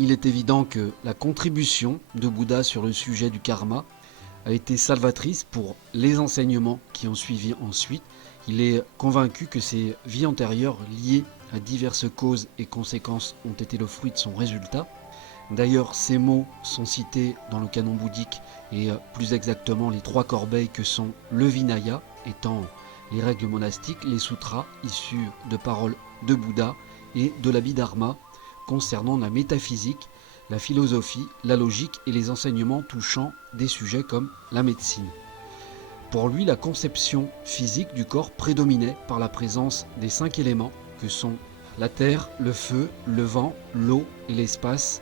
Il est évident que la contribution de Bouddha sur le sujet du karma a été salvatrice pour les enseignements qui ont suivi ensuite. Il est convaincu que ses vies antérieures liées à diverses causes et conséquences ont été le fruit de son résultat. D'ailleurs, ces mots sont cités dans le canon bouddhique et plus exactement les 3 corbeilles que sont le Vinaya, étant les règles monastiques, les sutras issus de paroles de Bouddha et de l'Abhidharma concernant la métaphysique, la philosophie, la logique et les enseignements touchant des sujets comme la médecine. Pour lui, la conception physique du corps prédominait par la présence des 5 éléments que sont la terre, le feu, le vent, l'eau et l'espace.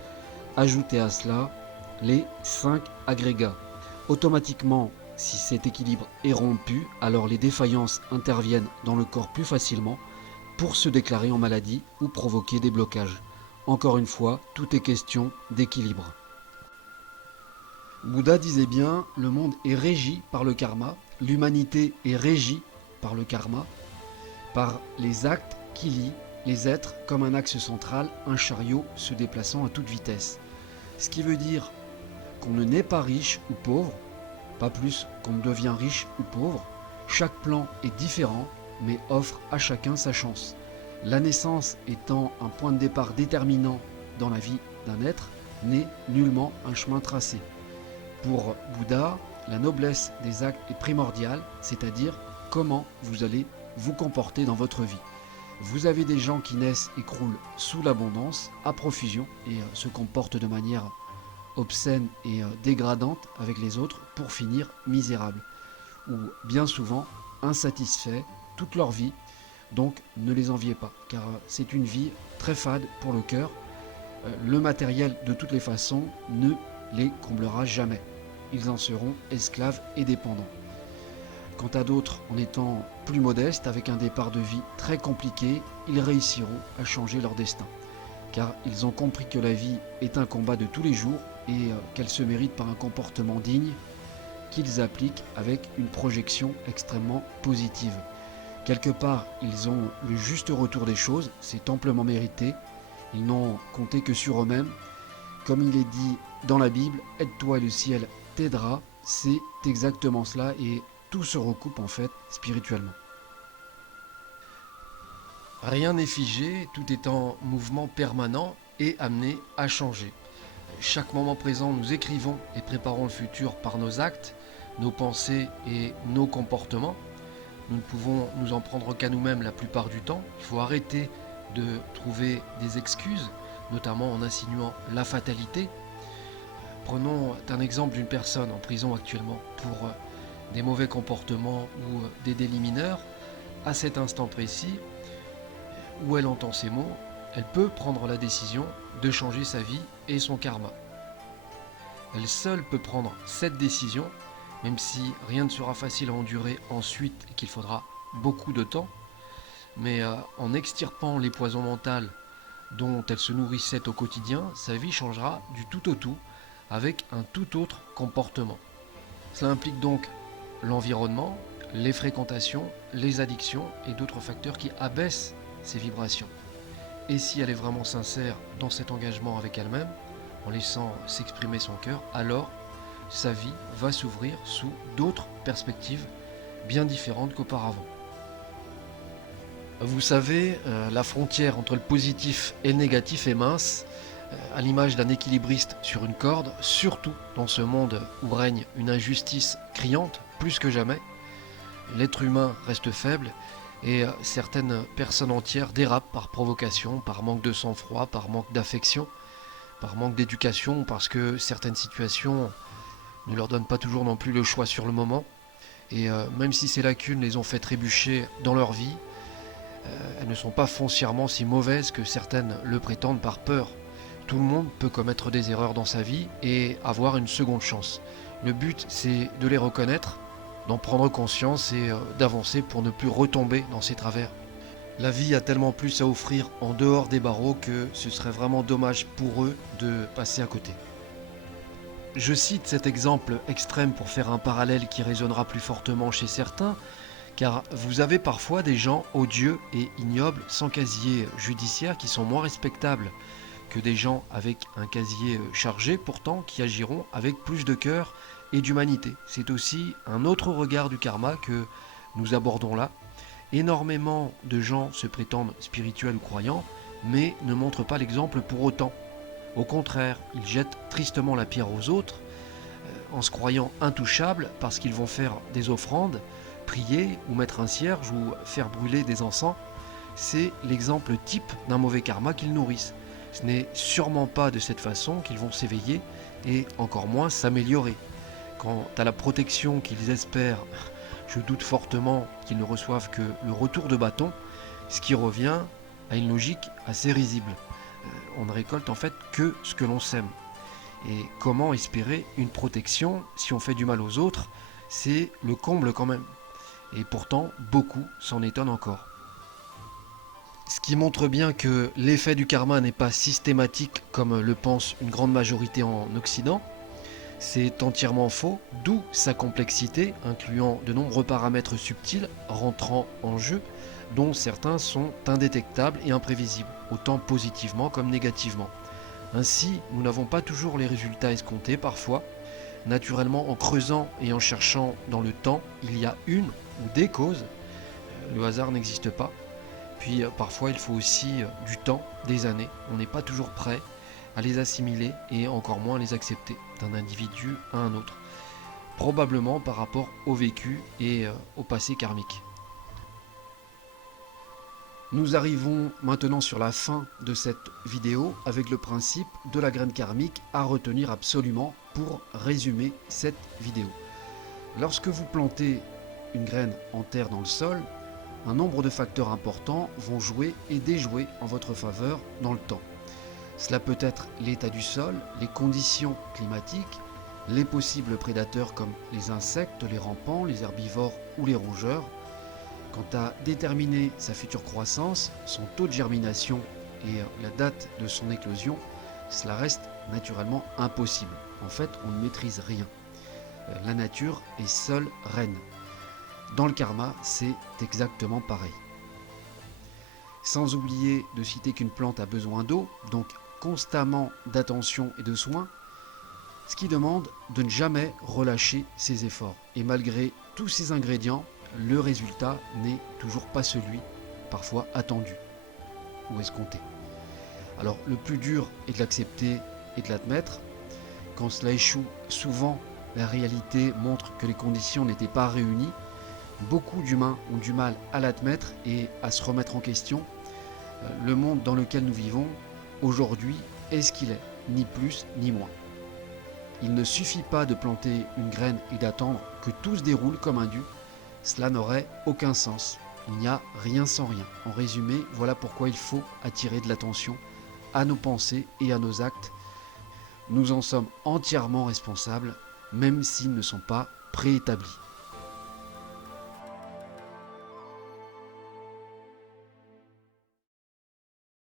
Ajouter à cela les 5 agrégats. Automatiquement, si cet équilibre est rompu, alors les défaillances interviennent dans le corps plus facilement pour se déclarer en maladie ou provoquer des blocages. Encore une fois, tout est question d'équilibre. Bouddha disait bien, le monde est régi par le karma, l'humanité est régie par le karma, par les actes qui lient les êtres comme un axe central, un chariot se déplaçant à toute vitesse. Ce qui veut dire qu'on ne naît pas riche ou pauvre, pas plus qu'on ne devient riche ou pauvre. Chaque plan est différent, mais offre à chacun sa chance. La naissance étant un point de départ déterminant dans la vie d'un être, n'est nullement un chemin tracé. Pour Bouddha, la noblesse des actes est primordiale, c'est-à-dire comment vous allez vous comporter dans votre vie. Vous avez des gens qui naissent et croulent sous l'abondance, à profusion, et se comportent de manière obscène et dégradante avec les autres pour finir misérables, ou bien souvent insatisfaits toute leur vie. Donc ne les enviez pas, car c'est une vie très fade pour le cœur. Le matériel de toutes les façons ne les comblera jamais. Ils en seront esclaves et dépendants. Quant à d'autres, en étant plus modestes, avec un départ de vie très compliqué, ils réussiront à changer leur destin. Car ils ont compris que la vie est un combat de tous les jours et qu'elle se mérite par un comportement digne qu'ils appliquent avec une projection extrêmement positive. Quelque part, ils ont le juste retour des choses, c'est amplement mérité. Ils n'ont compté que sur eux-mêmes. Comme il est dit dans la Bible, aide-toi et le ciel t'aidera. C'est exactement cela et tout se recoupe en fait spirituellement. Rien n'est figé, tout est en mouvement permanent et amené à changer. Chaque moment présent, nous écrivons et préparons le futur par nos actes, nos pensées et nos comportements. Nous ne pouvons nous en prendre qu'à nous-mêmes la plupart du temps. Il faut arrêter de trouver des excuses, notamment en insinuant la fatalité. Prenons un exemple d'une personne en prison actuellement pour des mauvais comportements ou des délits mineurs. À cet instant précis, où elle entend ces mots, elle peut prendre la décision de changer sa vie et son karma. Elle seule peut prendre cette décision, même si rien ne sera facile à endurer ensuite et qu'il faudra beaucoup de temps, mais en extirpant les poisons mentaux dont elle se nourrissait au quotidien, sa vie changera du tout au tout avec un tout autre comportement. Cela implique donc l'environnement, les fréquentations, les addictions et d'autres facteurs qui abaissent ses vibrations. Et si elle est vraiment sincère dans cet engagement avec elle-même, en laissant s'exprimer son cœur, alors sa vie va s'ouvrir sous d'autres perspectives bien différentes qu'auparavant. Vous savez, la frontière entre le positif et le négatif est mince, à l'image d'un équilibriste sur une corde, surtout dans ce monde où règne une injustice criante plus que jamais. L'être humain reste faible et certaines personnes entières dérapent par provocation, par manque de sang-froid, par manque d'affection, par manque d'éducation, parce que certaines situations ne leur donnent pas toujours non plus le choix sur le moment. Et même si ces lacunes les ont fait trébucher dans leur vie, elles ne sont pas foncièrement si mauvaises que certaines le prétendent par peur. Tout le monde peut commettre des erreurs dans sa vie et avoir une seconde chance. Le but, c'est de les reconnaître, d'en prendre conscience et d'avancer pour ne plus retomber dans ses travers. La vie a tellement plus à offrir en dehors des barreaux que ce serait vraiment dommage pour eux de passer à côté. Je cite cet exemple extrême pour faire un parallèle qui résonnera plus fortement chez certains, car vous avez parfois des gens odieux et ignobles sans casier judiciaire qui sont moins respectables que des gens avec un casier chargé pourtant qui agiront avec plus de cœur et d'humanité. C'est aussi un autre regard du karma que nous abordons là. Énormément de gens se prétendent spirituels ou croyants, mais ne montrent pas l'exemple pour autant. Au contraire, ils jettent tristement la pierre aux autres, en se croyant intouchables parce qu'ils vont faire des offrandes, prier ou mettre un cierge ou faire brûler des encens. C'est l'exemple type d'un mauvais karma qu'ils nourrissent. Ce n'est sûrement pas de cette façon qu'ils vont s'éveiller et encore moins s'améliorer. Quant à la protection qu'ils espèrent, je doute fortement qu'ils ne reçoivent que le retour de bâton, ce qui revient à une logique assez risible. On ne récolte en fait que ce que l'on sème. Et comment espérer une protection si on fait du mal aux autres? C'est le comble quand même. Et pourtant, beaucoup s'en étonnent encore. Ce qui montre bien que l'effet du karma n'est pas systématique comme le pense une grande majorité en Occident. C'est entièrement faux, d'où sa complexité, incluant de nombreux paramètres subtils rentrant en jeu, dont certains sont indétectables et imprévisibles, autant positivement comme négativement. Ainsi, nous n'avons pas toujours les résultats escomptés parfois. Naturellement, en creusant et en cherchant dans le temps, il y a une ou des causes. Le hasard n'existe pas. Puis parfois, il faut aussi du temps, des années. On n'est pas toujours prêt à les assimiler et encore moins à les accepter d'un individu à un autre. Probablement par rapport au vécu et au passé karmique. Nous arrivons maintenant sur la fin de cette vidéo avec le principe de la graine karmique à retenir absolument pour résumer cette vidéo. Lorsque vous plantez une graine en terre dans le sol, un nombre de facteurs importants vont jouer et déjouer en votre faveur dans le temps. Cela peut être l'état du sol, les conditions climatiques, les possibles prédateurs comme les insectes, les rampants, les herbivores ou les rongeurs. Quant à déterminer sa future croissance, son taux de germination et la date de son éclosion, cela reste naturellement impossible. En fait, on ne maîtrise rien. La nature est seule reine. Dans le karma, c'est exactement pareil. Sans oublier de citer qu'une plante a besoin d'eau, donc constamment d'attention et de soins, ce qui demande de ne jamais relâcher ses efforts. Et malgré tous ces ingrédients, le résultat n'est toujours pas celui, parfois attendu ou escompté. Alors le plus dur est de l'accepter et de l'admettre. Quand cela échoue, souvent la réalité montre que les conditions n'étaient pas réunies. Beaucoup d'humains ont du mal à l'admettre et à se remettre en question. Le monde dans lequel nous vivons aujourd'hui est ce qu'il est, ni plus ni moins. Il ne suffit pas de planter une graine et d'attendre que tout se déroule comme un dû. Cela n'aurait aucun sens. Il n'y a rien sans rien. En résumé, voilà pourquoi il faut attirer de l'attention à nos pensées et à nos actes. Nous en sommes entièrement responsables, même s'ils ne sont pas préétablis.